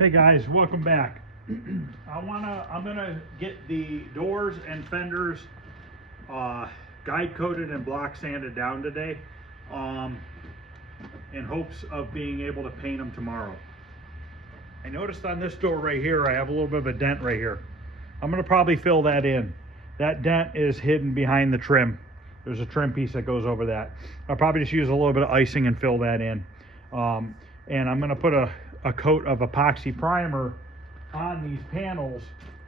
Hey guys, welcome back. I'm gonna get the doors and fenders guide coated and block sanded down today, in hopes of being able to paint them tomorrow. I noticed on this door right here, I have a little bit of a dent right here. I'm gonna probably fill that in. That dent is hidden behind the trim. There's a trim piece that goes over that. I'll probably just use a little bit of icing and fill that in. And I'm gonna put a coat of epoxy primer on these panels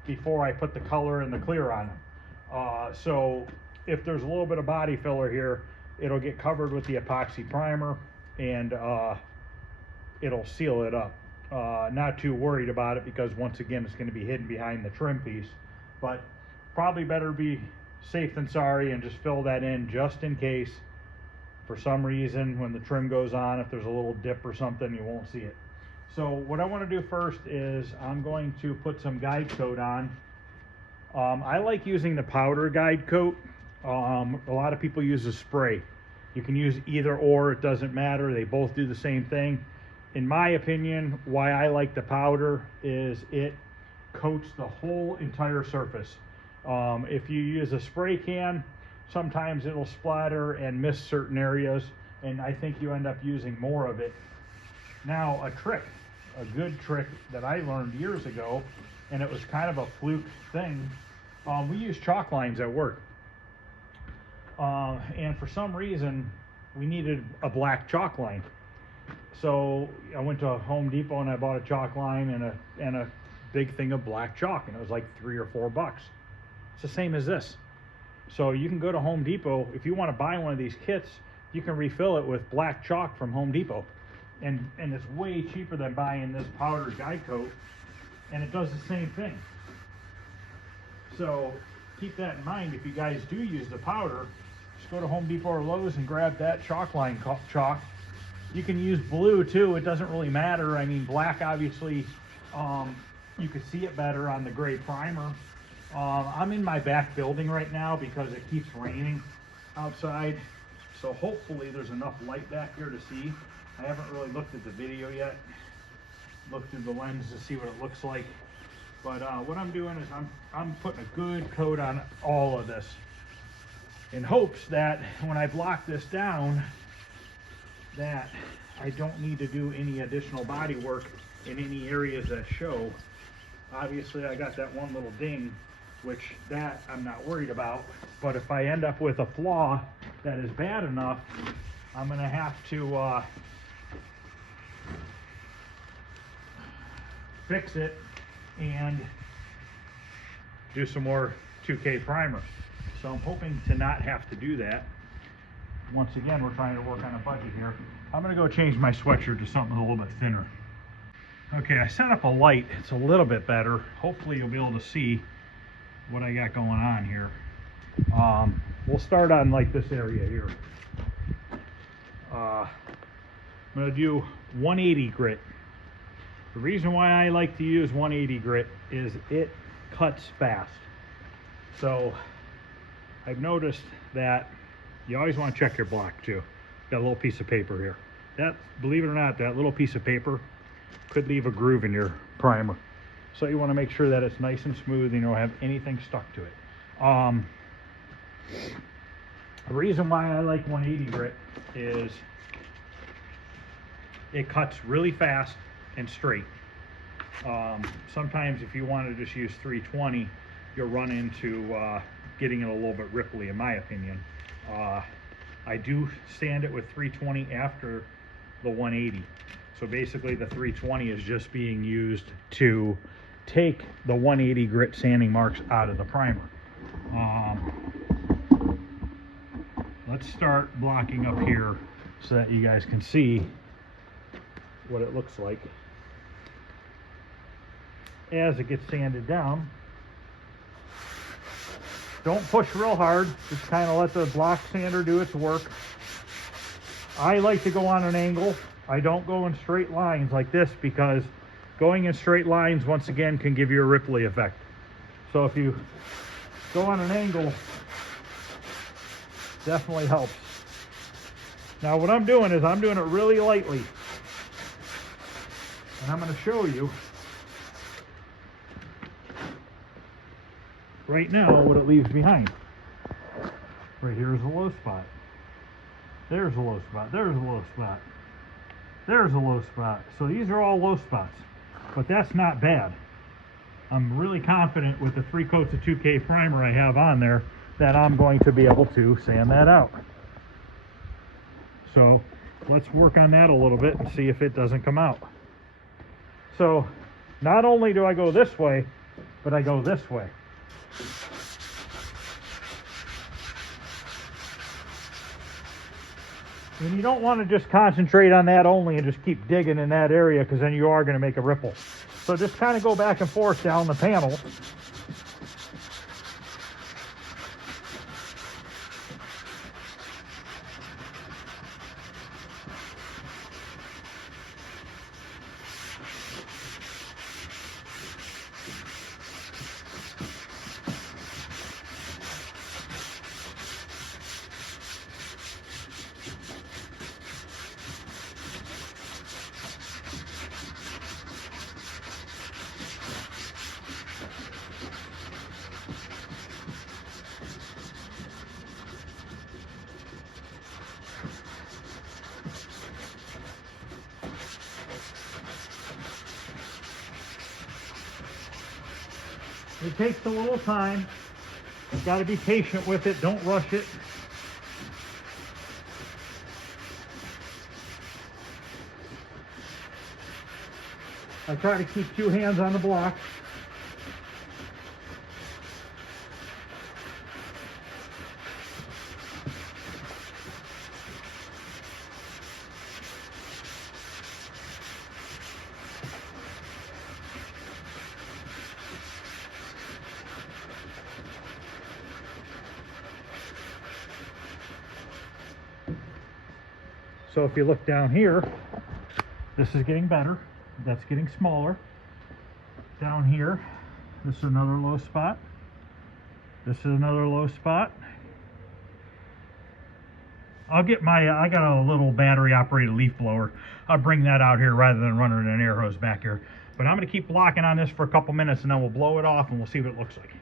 before I put the color and the clear on them. So if there's a little bit of body filler here, it'll get covered with the epoxy primer and it'll seal it up. Not too worried about it because once again it's going to be hidden behind the trim piece, but probably better be safe than sorry and just fill that in just in case for some reason when the trim goes on, if there's a little dip or something, you won't see it. So what I want to do first is I'm going to put some guide coat on. I like using the powder guide coat. A lot of people use a spray. You can use either or, it doesn't matter. They both do the same thing. In my opinion, why I like the powder is it coats the whole entire surface. If you use a spray can, sometimes it'll splatter and miss certain areas, and I think you end up using more of it. Now, a good trick that I learned years ago, and it was kind of a fluke thing, we use chalk lines at work. And for some reason, we needed a black chalk line. So I went to Home Depot and I bought a chalk line and a big thing of black chalk, and it was like $3 or $4. It's the same as this. So you can go to Home Depot, if you want to buy one of these kits, you can refill it with black chalk from Home Depot. And it's way cheaper than buying this powder guide coat, and it does the same thing. So keep that in mind. If you guys do use the powder, just go to Home Depot or Lowe's and grab that chalk line chalk. You can use blue too, it doesn't really matter. I mean, black obviously, you could see it better on the gray primer. I'm in my back building right now because it keeps raining outside, so hopefully there's enough light back here to see. I haven't really looked at the video yet, looked through the lens to see what it looks like, but what I'm doing is I'm putting a good coat on all of this in hopes that when I block this down, that I don't need to do any additional body work in any areas that show. Obviously I got that one little ding, which that I'm not worried about, but if I end up with a flaw that is bad enough, I'm gonna have to fix it and do some more 2K primer. So I'm hoping to not have to do that. Once again, we're trying to work on a budget here. I'm gonna go change my sweatshirt to something a little bit thinner. Okay, I set up a light. It's a little bit better. Hopefully you'll be able to see what I got going on here. We'll start on like this area here. I'm gonna do 180 grit. The reason why I like to use 180 grit is it cuts fast. So I've noticed that you always want to check your block too. Got a little piece of paper here. That, believe it or not, that little piece of paper could leave a groove in your primer. So you want to make sure that it's nice and smooth and you don't have anything stuck to it. The reason why I like 180 grit is it cuts really fast and straight. Sometimes if you want to just use 320, you'll run into getting it a little bit ripply, in my opinion. I do sand it with 320 after the 180. So basically the 320 is just being used to take the 180 grit sanding marks out of the primer. Let's start blocking up here so that you guys can see what it looks like as it gets sanded down. Don't push real hard, just kind of let the block sander do its work. I like to go on an angle. I don't go in straight lines like this because going in straight lines once again can give you a ripply effect. So if you go on an angle, definitely helps. Now what I'm doing is I'm doing it really lightly. And I'm going to show you right now what it leaves behind. Right here is a low spot. There's a low spot. There's a low spot. There's a low spot. So these are all low spots, but that's not bad. I'm really confident with the 3 coats of 2K primer I have on there that I'm going to be able to sand that out. So let's work on that a little bit and see if it doesn't come out. So not only do I go this way, but I go this way. And you don't want to just concentrate on that only and just keep digging in that area, because then you are going to make a ripple. So just kind of go back and forth down the panel. It takes a little time. You've got to be patient with it. Don't rush it. I try to keep 2 hands on the block. So if you look down here, this is getting better. That's getting smaller. Down here, this is another low spot. This is another low spot. I'll get my, I got a little battery operated leaf blower. I'll bring that out here rather than running an air hose back here. But I'm going to keep blocking on this for a couple minutes and then we'll blow it off and we'll see what it looks like.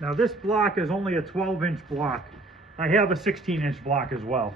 Now this block is only a 12-inch block. I have a 16-inch block as well.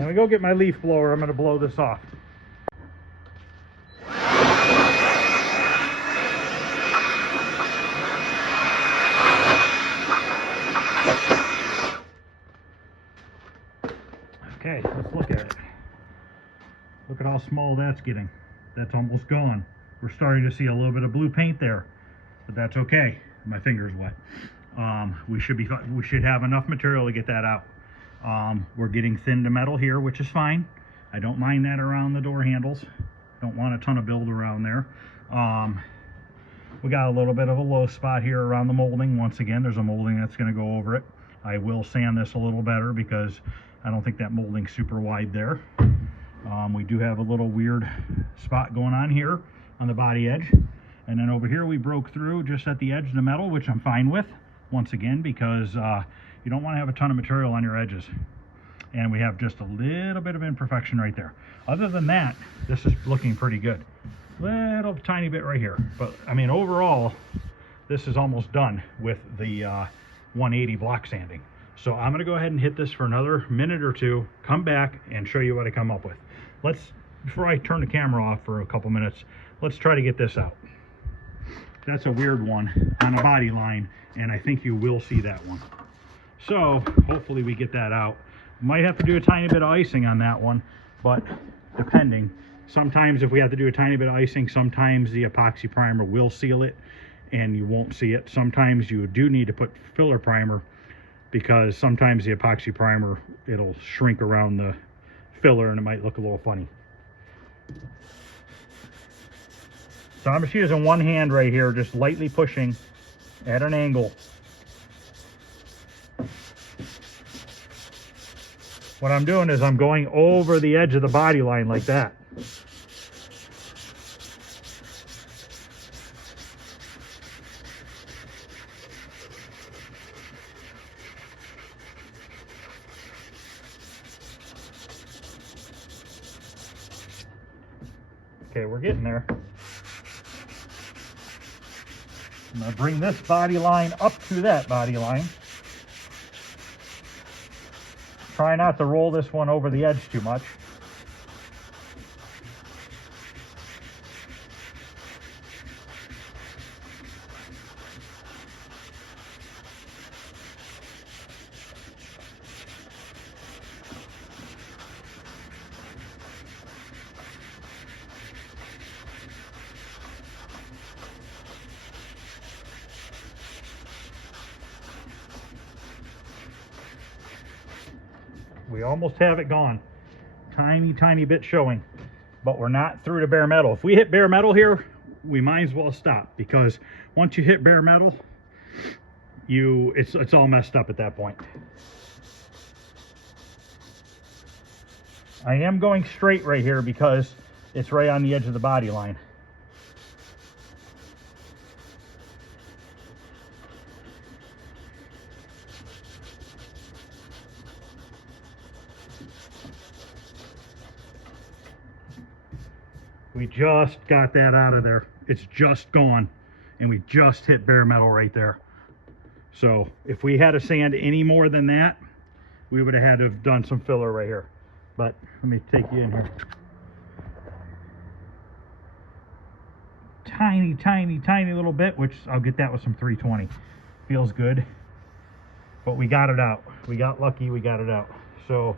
let me go get my leaf blower. I'm going to blow this off. Okay, let's look at it. Look at how small that's getting. That's almost gone. We're starting to see a little bit of blue paint there, but that's okay. My finger's wet. We should have enough material to get that out. We're getting thin to metal here, which is fine. I don't mind that around the door handles. Don't want a ton of build around there. We got a little bit of a low spot here around the molding. Once again, there's a molding that's going to go over it. I will sand this a little better because I don't think that molding's super wide there. We do have a little weird spot going on here on the body edge. And then over here we broke through just at the edge of the metal, which I'm fine with, once again, because you don't want to have a ton of material on your edges. And we have just a little bit of imperfection right there. Other than that, this is looking pretty good. Little tiny bit right here. But I mean, overall, this is almost done with the 180 block sanding. So I'm going to go ahead and hit this for another minute or two, come back and show you what I come up with. Before I turn the camera off for a couple minutes, let's try to get this out. That's a weird one on a body line, and I think you will see that one. So hopefully we get that out. Might have to do a tiny bit of icing on that one, but depending. Sometimes if we have to do a tiny bit of icing, sometimes the epoxy primer will seal it and you won't see it. Sometimes you do need to put filler primer, because sometimes the epoxy primer, it'll shrink around the filler and it might look a little funny. So I'm just using one hand right here, just lightly pushing at an angle. What I'm doing is I'm going over the edge of the body line like that. Okay, we're getting there. I'm going to bring this body line up to that body line. Try not to roll this one over the edge too much. We almost have it gone. Tiny bit showing, but we're not through to bare metal. If we hit bare metal here, we might as well stop, because once you hit bare metal, it's all messed up at that point. I am going straight right here because it's right on the edge of the body line. We just got that out of there. It's just gone, and we just hit bare metal right there. So if we had to sand any more than that, we would have had to have done some filler right here. But let me take you in here. Tiny little bit, which I'll get that with some 320. Feels good. But we got it out. We got lucky, we got it out. So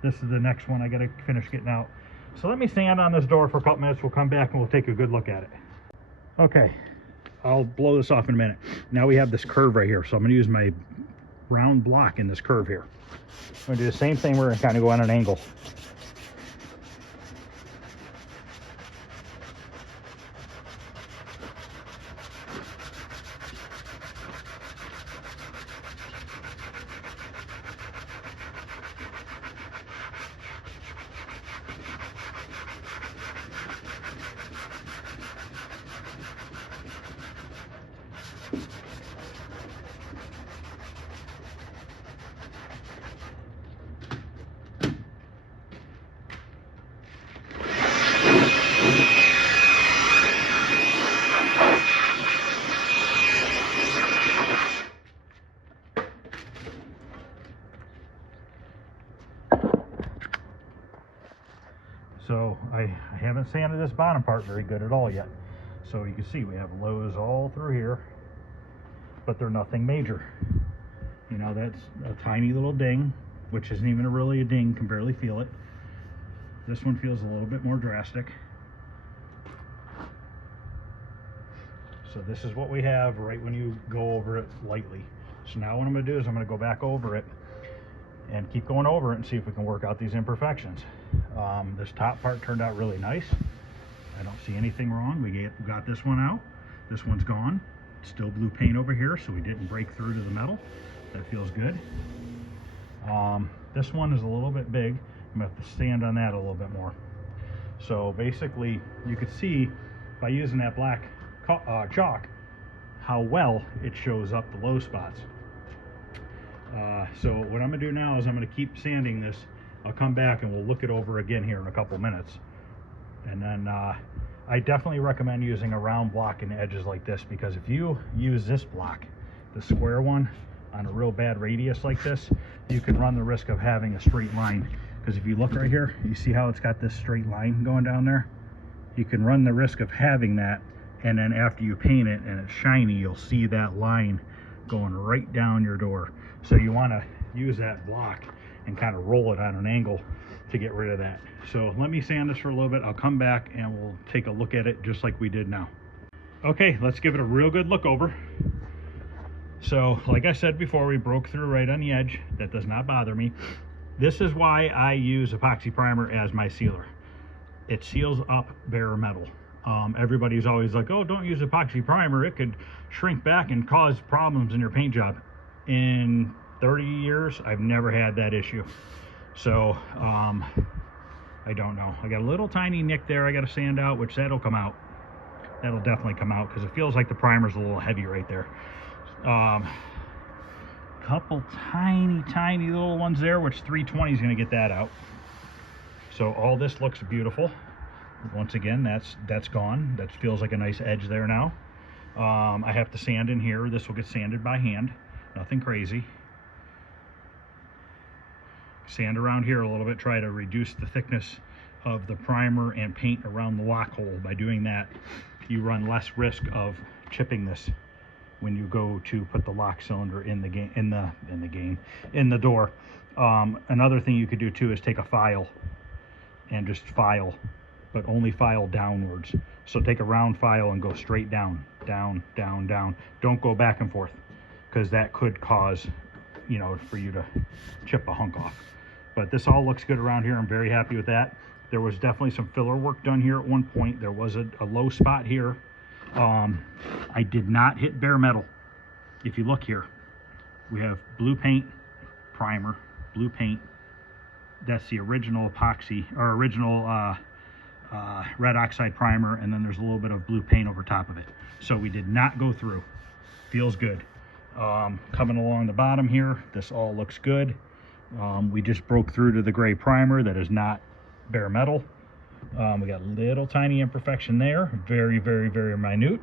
this is the next one I gotta finish getting out. So let me sand on this door for a couple minutes. We'll come back and we'll take a good look at it. Okay, I'll blow this off in a minute. Now we have this curve right here. So I'm gonna use my round block in this curve here. I'm gonna do the same thing. We're gonna kind of go on an angle. haven't sanded this bottom part very good at all yet. So you can see we have lows all through here, but they're nothing major. You know, that's a tiny little ding, which isn't even really a ding, can barely feel it. This one feels a little bit more drastic. So this is what we have right when you go over it lightly. So now what I'm going to do is I'm going to go back over it and keep going over it and see if we can work out these imperfections. This top part turned out really nice. I don't see anything wrong. We got this one out. This one's gone. Still blue paint over here, so we didn't break through to the metal. That feels good. This one is a little bit big. I'm going to have to sand on that a little bit more. So basically, you could see by using that black chalk how well it shows up the low spots. So what I'm going to do now is I'm going to keep sanding this. I'll come back and we'll look it over again here in a couple minutes. And then I definitely recommend using a round block in edges like this, because if you use this block, the square one, on a real bad radius like this, you can run the risk of having a straight line. Because if you look right here, you see how it's got this straight line going down there? You can run the risk of having that, and then after you paint it and it's shiny, you'll see that line going right down your door. So you want to use that block and kind of roll it on an angle to get rid of that. So let me sand this for a little bit. I'll come back and we'll take a look at it just like we did now. Okay, let's give it a real good look over. So like I said before, we broke through right on the edge. That does not bother me. This is why I use epoxy primer as my sealer. It seals up bare metal. Everybody's always like, oh, don't use epoxy primer, it could shrink back and cause problems in your paint job. In 30 years, I've never had that issue. So I don't know. I got a little tiny nick there I got to sand out, which that'll come out. That'll definitely come out because it feels like the primer's a little heavy right there. Couple tiny little ones there, which 320 is going to get that out. So all this looks beautiful. Once again, that's gone. That feels like a nice edge there now. I have to sand in here. This will get sanded by hand. Nothing crazy. Sand around here a little bit. Try to reduce the thickness of the primer and paint around the lock hole. By doing that, you run less risk of chipping this when you go to put the lock cylinder in the door. Another thing you could do too is take a file and just file, but only file downwards. So take a round file and go straight down. Don't go back and forth, because that could cause, you know, for you to chip a hunk off. But this all looks good around here. I'm very happy with that. There was definitely some filler work done here at one point. There was a low spot here. I did not hit bare metal. If you look here, we have blue paint, primer, blue paint. That's the original epoxy, or original red oxide primer, and then there's a little bit of blue paint over top of it. So we did not go through. Feels good. Coming along the bottom here, this all looks good. We just broke through to the gray primer that is not bare metal. We got little tiny imperfection there, very minute.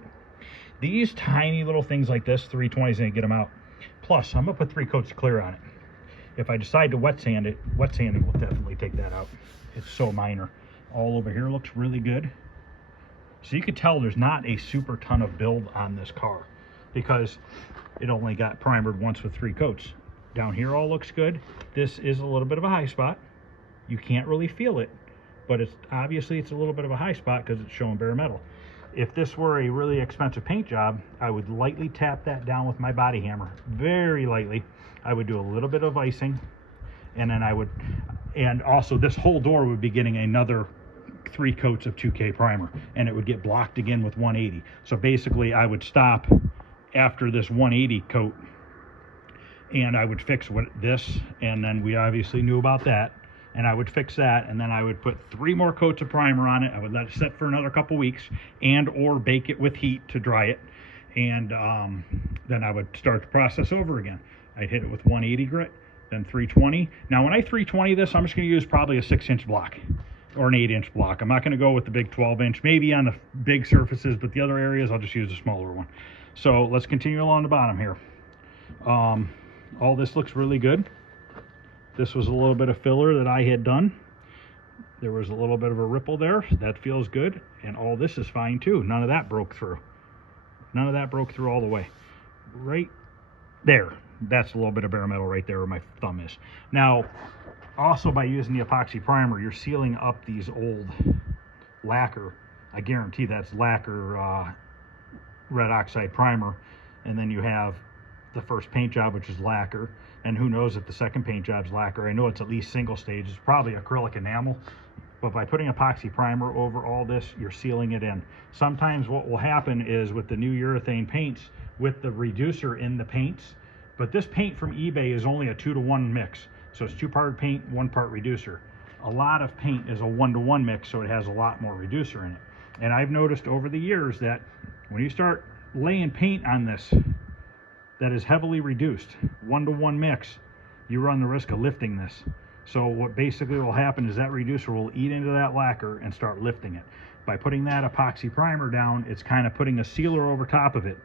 These tiny little things like this, 320 is going to get them out. Plus, I'm going to put 3 coats of clear on it. If I decide to wet sand it, wet sanding will definitely take that out. It's so minor. All over here looks really good. So you can tell there's not a super ton of build on this car, because it only got primered once with 3 coats. Down here all looks good. This is a little bit of a high spot. You can't really feel it, but it's obviously it's a little bit of a high spot because it's showing bare metal. If this were a really expensive paint job, I would lightly tap that down with my body hammer, very lightly. I would do a little bit of icing, and then and also this whole door would be getting another 3 coats of 2K primer, and it would get blocked again with 180. So basically I would stop after this 180 coat, and I would fix this, and then we obviously knew about that, and I would fix that, and then I would put 3 more coats of primer on it. I would let it sit for another couple weeks, and or bake it with heat to dry it, and then I would start the process over again. I'd hit it with 180 grit, then 320. Now when I 320 this, I'm just going to use probably a 6-inch block or an 8-inch block. I'm not going to go with the big 12-inch, maybe on the big surfaces, but the other areas I'll just use a smaller one. So let's continue along the bottom here. All this looks really good. This was a little bit of filler that I had done. There was a little bit of a ripple there. That feels good. And all this is fine too. None of that broke through. None of that broke through all the way. Right there. That's a little bit of bare metal right there where my thumb is. Now, also by using the epoxy primer, you're sealing up these old lacquer. I guarantee that's lacquer red oxide primer. And then you have the first paint job, which is lacquer. And who knows if the second paint job's lacquer. I know it's at least single stage. It's probably acrylic enamel. But by putting epoxy primer over all this, you're sealing it in. Sometimes what will happen is with the new urethane paints, with the reducer in the paints, but this paint from eBay is only a 2-to-1 mix. So it's 2-part paint, 1-part reducer. A lot of paint is a 1-to-1 mix, so it has a lot more reducer in it. And I've noticed over the years that when you start laying paint on this that is heavily reduced, 1-to-1 mix, you run the risk of lifting this. So what basically will happen is that reducer will eat into that lacquer and start lifting it. By putting that epoxy primer down, it's kind of putting a sealer over top of it.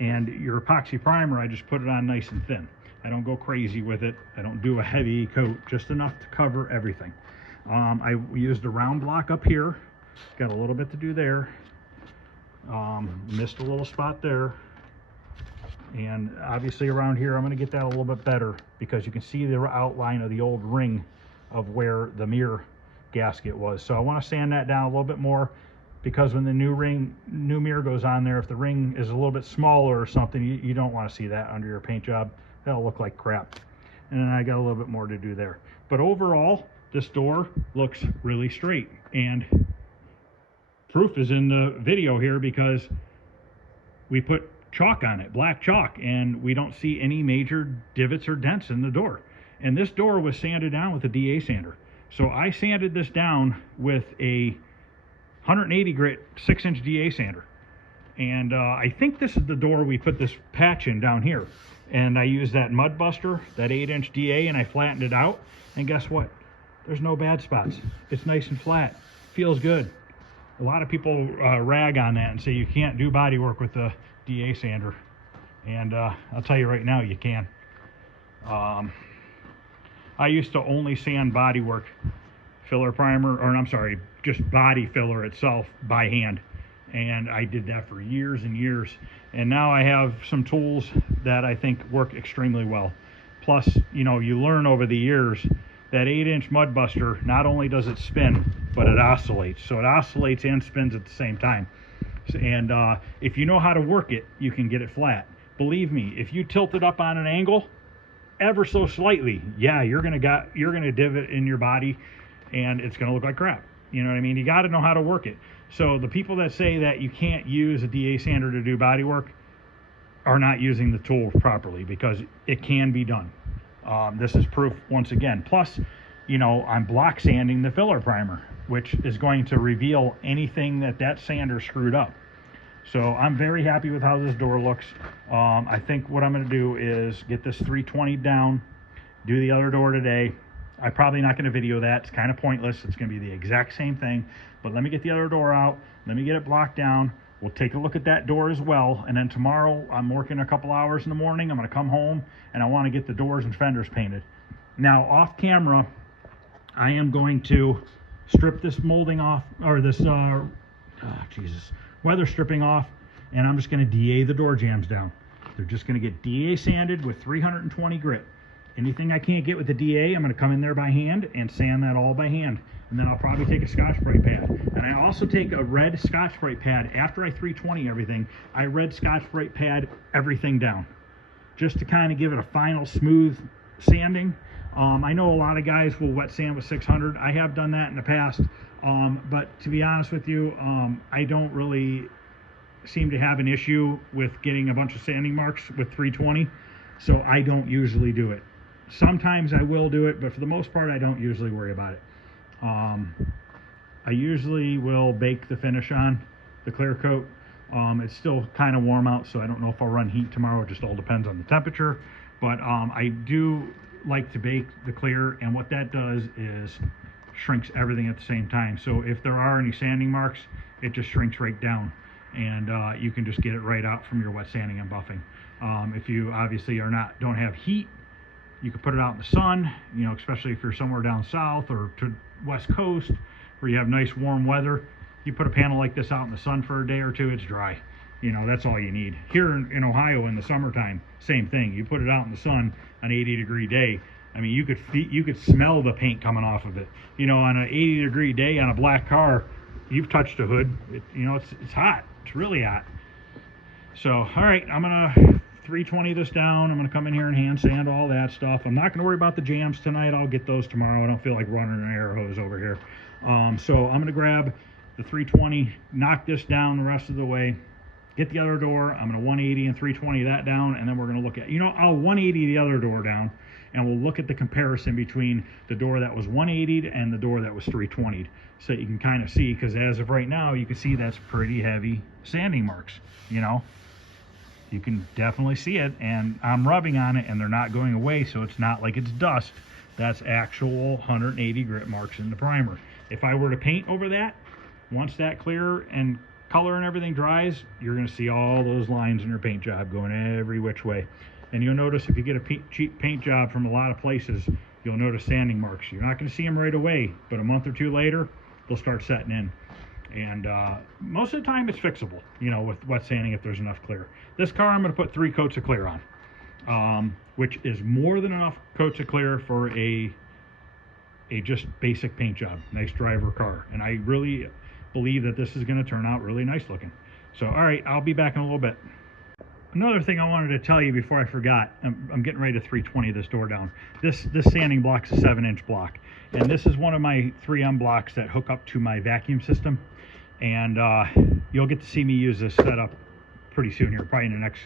And your epoxy primer, I just put it on nice and thin. I don't go crazy with it. I don't do a heavy coat, just enough to cover everything. I used a round block up here. Got a little bit to do there. Missed a little spot there. And obviously around here, I'm going to get that a little bit better because you can see the outline of the old ring of where the mirror gasket was. So I want to sand that down a little bit more because when the new mirror goes on there, if the ring is a little bit smaller or something, you don't want to see that under your paint job. That'll look like crap. And then I got a little bit more to do there. But overall, this door looks really straight. And proof is in the video here because we put chalk on it, black chalk, and we don't see any major divots or dents in the door. And this door was sanded down with a DA sander. So I sanded this down with a 180 grit 6-inch DA sander. And I think this is the door we put this patch in down here. And I used that mud buster, that 8-inch DA, and I flattened it out. And guess what? There's no bad spots. It's nice and flat. Feels good. A lot of people rag on that and say you can't do body work with the DA sander, and I'll tell you right now you can. I used to only sand bodywork filler primer, or I'm sorry, just body filler itself by hand, and I did that for years and years. And now I have some tools that I think work extremely well. Plus, you know, you learn over the years that 8-inch mud buster, not only does it spin, but it oscillates. So it oscillates and spins at the same time. And if you know how to work it, you can get it flat. Believe me, if you tilt it up on an angle ever so slightly, yeah, you're gonna divot in your body, and it's gonna look like crap. You know what I mean? You got to know how to work it. So the people that say that you can't use a DA sander to do body work are not using the tool properly, because it can be done. This is proof once again. Plus, you know, I'm block sanding the filler primer, which is going to reveal anything that sander screwed up. So I'm very happy with how this door looks. I think what I'm going to do is get this 320 down, do the other door today. I'm probably not going to video that. It's kind of pointless. It's going to be the exact same thing. But let me get the other door out. Let me get it blocked down. We'll take a look at that door as well. And then tomorrow, I'm working a couple hours in the morning. I'm going to come home, and I want to get the doors and fenders painted. Now, off camera, I am going to strip this molding off, or this, weather stripping off, and I'm just going to DA the door jambs down. They're just going to get DA sanded with 320 grit. Anything I can't get with the DA, I'm going to come in there by hand and sand that all by hand. And then I'll probably take a scotch-brite pad. And I also take a red scotch-brite pad. After I 320 everything, I red scotch-brite pad everything down, just to kind of give it a final smooth sanding. I know a lot of guys will wet sand with 600. I have done that in the past. But to be honest with you, I don't really seem to have an issue with getting a bunch of sanding marks with 320. So I don't usually do it. Sometimes I will do it, but for the most part, I don't usually worry about it. I usually will bake the finish on the clear coat. It's still kind of warm out, so I don't know if I'll run heat tomorrow. It just all depends on the temperature. But I do like to bake the clear, and what that does is shrinks everything at the same time. So if there are any sanding marks, it just shrinks right down, and you can just get it right out from your wet sanding and buffing. If you obviously don't have heat, you can put it out in the sun, you know, especially if you're somewhere down south or to west coast, where you have nice warm weather, you put a panel like this out in the sun for a day or two, it's dry. You know, that's all you need. Here in Ohio in the summertime, same thing. You put it out in the sun on an 80-degree day. I mean, you could smell the paint coming off of it. You know, on an 80-degree day on a black car, you've touched the hood. You know, it's hot. It's really hot. So, all right, I'm gonna 320 this down. I'm gonna come in here and hand sand all that stuff. I'm not gonna worry about the jams tonight. I'll get those tomorrow. I don't feel like running an air hose over here. So I'm gonna grab the 320, knock this down the rest of the way, get the other door. I'm gonna 180 and 320 that down, and then we're gonna look at, you know, I'll 180 the other door down, and we'll look at the comparison between the door that was 180'd and the door that was 320'd, so you can kind of see, because as of right now, you can see that's pretty heavy sanding marks, you know. You can definitely see it, and I'm rubbing on it, and they're not going away, so it's not like it's dust. That's actual 180 grit marks in the primer. If I were to paint over that, once that clear and color and everything dries, you're going to see all those lines in your paint job going every which way. And you'll notice if you get a cheap paint job from a lot of places, you'll notice sanding marks. You're not going to see them right away, but a month or two later, they'll start setting in. And most of the time it's fixable, you know, with wet sanding if there's enough clear. This car I'm going to put 3 coats of clear on, which is more than enough coats of clear for a just basic paint job, nice driver car. And I really believe that this is going to turn out really nice looking. So, all right, I'll be back in a little bit. Another thing I wanted to tell you before I forgot, I'm getting ready to 320 this door down. This sanding block is a 7-inch block, and this is one of my 3M blocks that hook up to my vacuum system. And you'll get to see me use this setup pretty soon here, probably in the next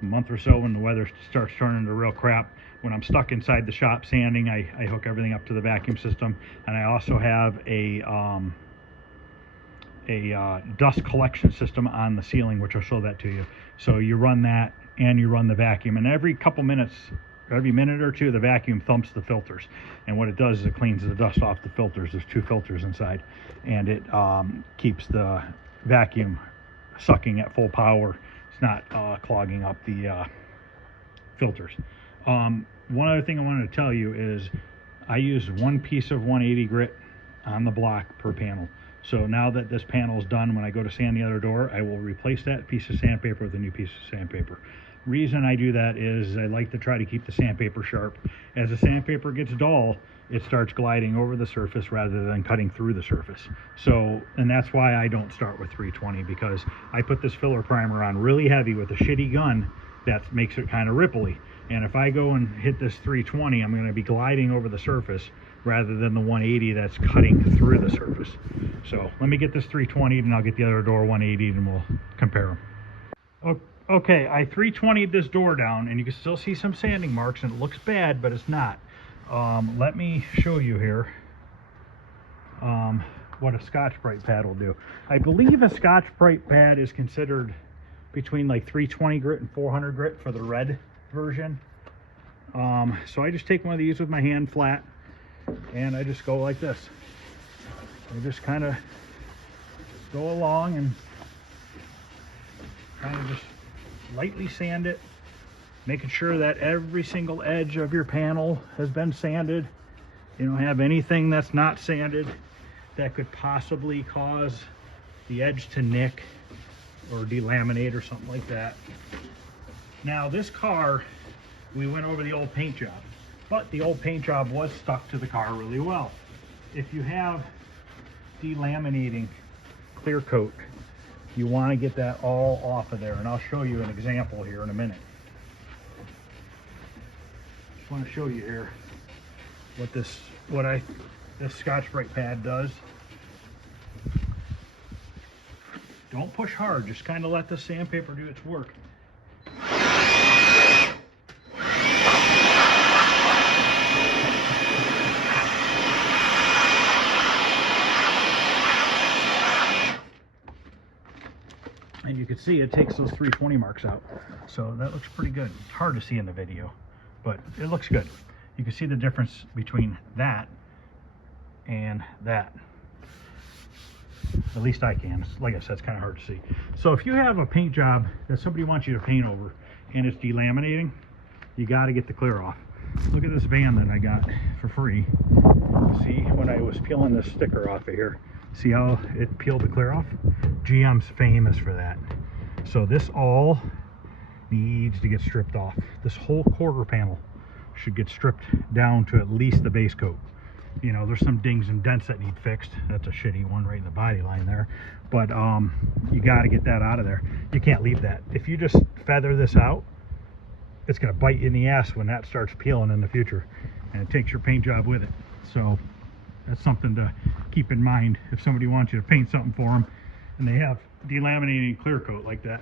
month or so when the weather starts turning to real crap. When I'm stuck inside the shop sanding, I hook everything up to the vacuum system, and I also have a dust collection system on the ceiling, which I'll show that to you. So you run that and you run the vacuum, and every couple minutes, every minute or two, the vacuum thumps the filters, and what it does is it cleans the dust off the filters. There's 2 filters inside, and it keeps the vacuum sucking at full power. It's not clogging up the filters. One other thing I wanted to tell you is I use 1 piece of 180 grit on the block per panel. So now that this panel is done, when I go to sand the other door, I will replace that piece of sandpaper with a new piece of sandpaper. Reason I do that is I like to try to keep the sandpaper sharp. As the sandpaper gets dull, it starts gliding over the surface rather than cutting through the surface. So, and that's why I don't start with 320, because I put this filler primer on really heavy with a shitty gun that makes it kind of ripply. And if I go and hit this 320, I'm going to be gliding over the surface rather than the 180 that's cutting through the surface. So let me get this 320 and I'll get the other door 180 and we'll compare them. Okay, I 320'd this door down, and you can still see some sanding marks, and it looks bad, but it's not. Let me show you here what a scotch-brite pad will do. I believe a scotch-brite pad is considered between like 320 grit and 400 grit for the red version. So I just take one of these with my hand flat, and I just go like this. I just kind of go along and kind of just lightly sand it, making sure that every single edge of your panel has been sanded. You don't have anything that's not sanded that could possibly cause the edge to nick or delaminate or something like that. Now this car, we went over the old paint job, but the old paint job was stuck to the car really well. If you have delaminating clear coat, you want to get that all off of there, and I'll show you an example here in a minute. Just want to show you here what this scotch-brite pad does. Don't push hard, just kind of let the sandpaper do its work. And you can see it takes those 320 marks out. So that looks pretty good. It's hard to see in the video, but it looks good. You can see the difference between that and that. At least I can. Like I said, it's kind of hard to see. So if you have a paint job that somebody wants you to paint over and it's delaminating, you got to get the clear off. look at this van that I got for free. See, when I was peeling the sticker off of here, see how it peeled the clear off? GM's famous for that. So this all needs to get stripped off. This whole quarter panel should get stripped down to at least the base coat. You know, there's some dings and dents that need fixed. That's a shitty one right in the body line there. But you got to get that out of there. You can't leave that. If you just feather this out, it's going to bite you in the ass when that starts peeling in the future. And it takes your paint job with it. So that's something to keep in mind if somebody wants you to paint something for them and they have delaminating clear coat like that.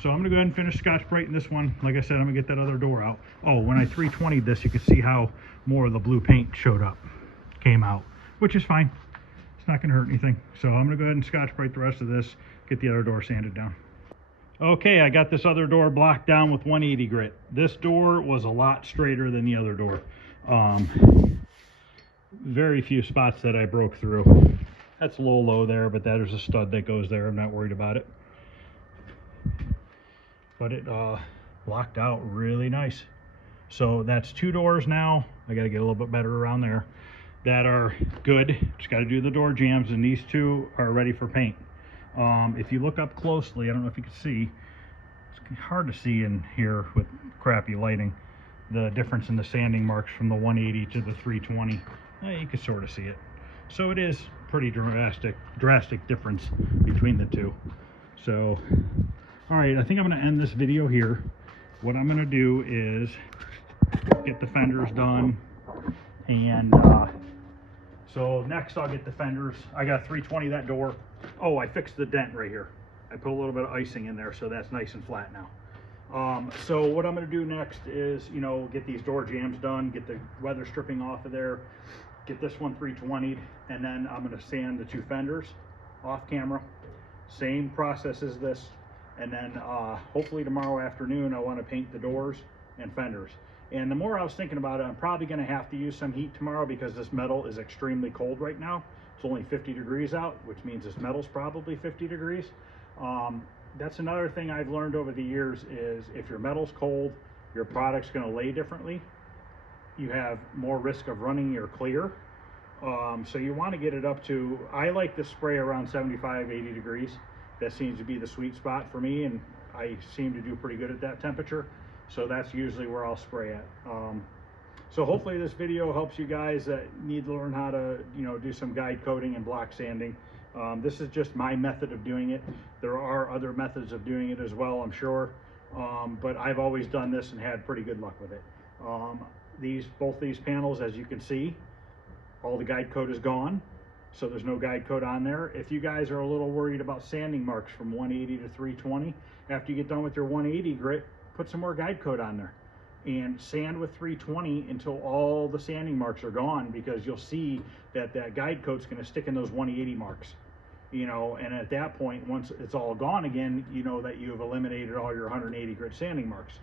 So I'm going to go ahead and finish scotch-brite in this one. Like I said, I'm going to get that other door out. Oh, when I 320'd this, you could see how more of the blue paint showed up, came out, which is fine. It's not going to hurt anything. So I'm going to go ahead and scotch-brite the rest of this, get the other door sanded down. Okay, I got this other door blocked down with 180 grit. This door was a lot straighter than the other door. Very few spots that I broke through. That's a little low there, but there's a stud that goes there. I'm not worried about it. But it blocked out really nice. So that's 2 doors now. I got to get a little bit better around there. That are good. Just got to do the door jambs, and these 2 are ready for paint. If you look up closely, I don't know if you can see, it's hard to see in here with crappy lighting, the difference in the sanding marks from the 180 to the 320. You can sort of see it. So it is pretty drastic difference between the 2. So all right, I think I'm going to end this video here. What I'm going to do is get the fenders done, and so next I'll get the fenders. I got 320 that door. Oh, I fixed the dent right here. I put a little bit of icing in there, so that's nice and flat now. So what I'm going to do next is, you know, get these door jambs done, get the weather stripping off of there, get this one 320'd, and then I'm going to sand the 2 fenders off camera. Same process as this. And then hopefully tomorrow afternoon I want to paint the doors and fenders. And the more I was thinking about it, I'm probably going to have to use some heat tomorrow because this metal is extremely cold right now. It's only 50 degrees out, which means this metal's probably 50 degrees. That's another thing I've learned over the years is if your metal's cold, your product's going to lay differently. You have more risk of running your clear. So you want to get it up to, I like to spray around 75, 80 degrees. That seems to be the sweet spot for me, and I seem to do pretty good at that temperature. So that's usually where I'll spray at. So hopefully this video helps you guys that need to learn how to, you know, do some guide coating and block sanding. This is just my method of doing it. There are other methods of doing it as well, I'm sure. But I've always done this and had pretty good luck with it. Both these panels, as you can see, all the guide coat is gone. So there's no guide coat on there. If you guys are a little worried about sanding marks from 180 to 320, after you get done with your 180 grit, put some more guide coat on there and sand with 320 until all the sanding marks are gone, because you'll see that that guide coat's going to stick in those 180 marks, you know, and at that point, once it's all gone again, you know that you've eliminated all your 180 grit sanding marks.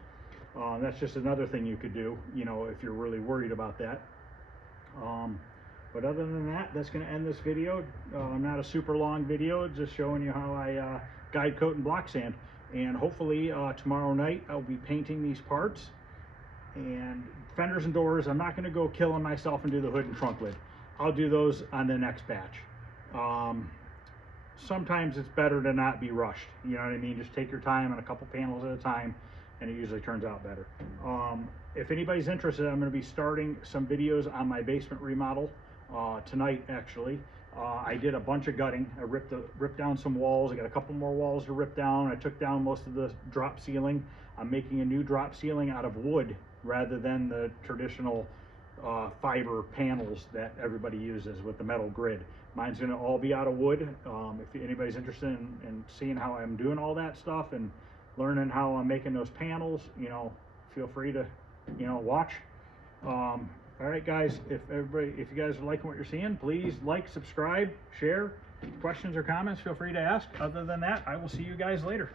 That's just another thing you could do, you know, if you're really worried about that. But other than that, that's going to end this video. Not a super long video, just showing you how I guide coat and block sand. And hopefully tomorrow night I'll be painting these parts. And fenders and doors, I'm not going to go killing myself and do the hood and trunk lid. I'll do those on the next batch. Sometimes it's better to not be rushed. You know what I mean? Just take your time on a couple panels at a time, and it usually turns out better. If anybody's interested, I'm going to be starting some videos on my basement remodel. Tonight actually. I did a bunch of gutting. I ripped down some walls. I got a couple more walls to rip down. I took down most of the drop ceiling. I'm making a new drop ceiling out of wood rather than the traditional fiber panels that everybody uses with the metal grid. Mine's going to all be out of wood. If anybody's interested in seeing how I'm doing all that stuff and learning how I'm making those panels, you know, feel free to, you know, watch. All right, guys, if you guys are liking what you're seeing, please like, subscribe, share. Questions or comments, feel free to ask. Other than that, I will see you guys later.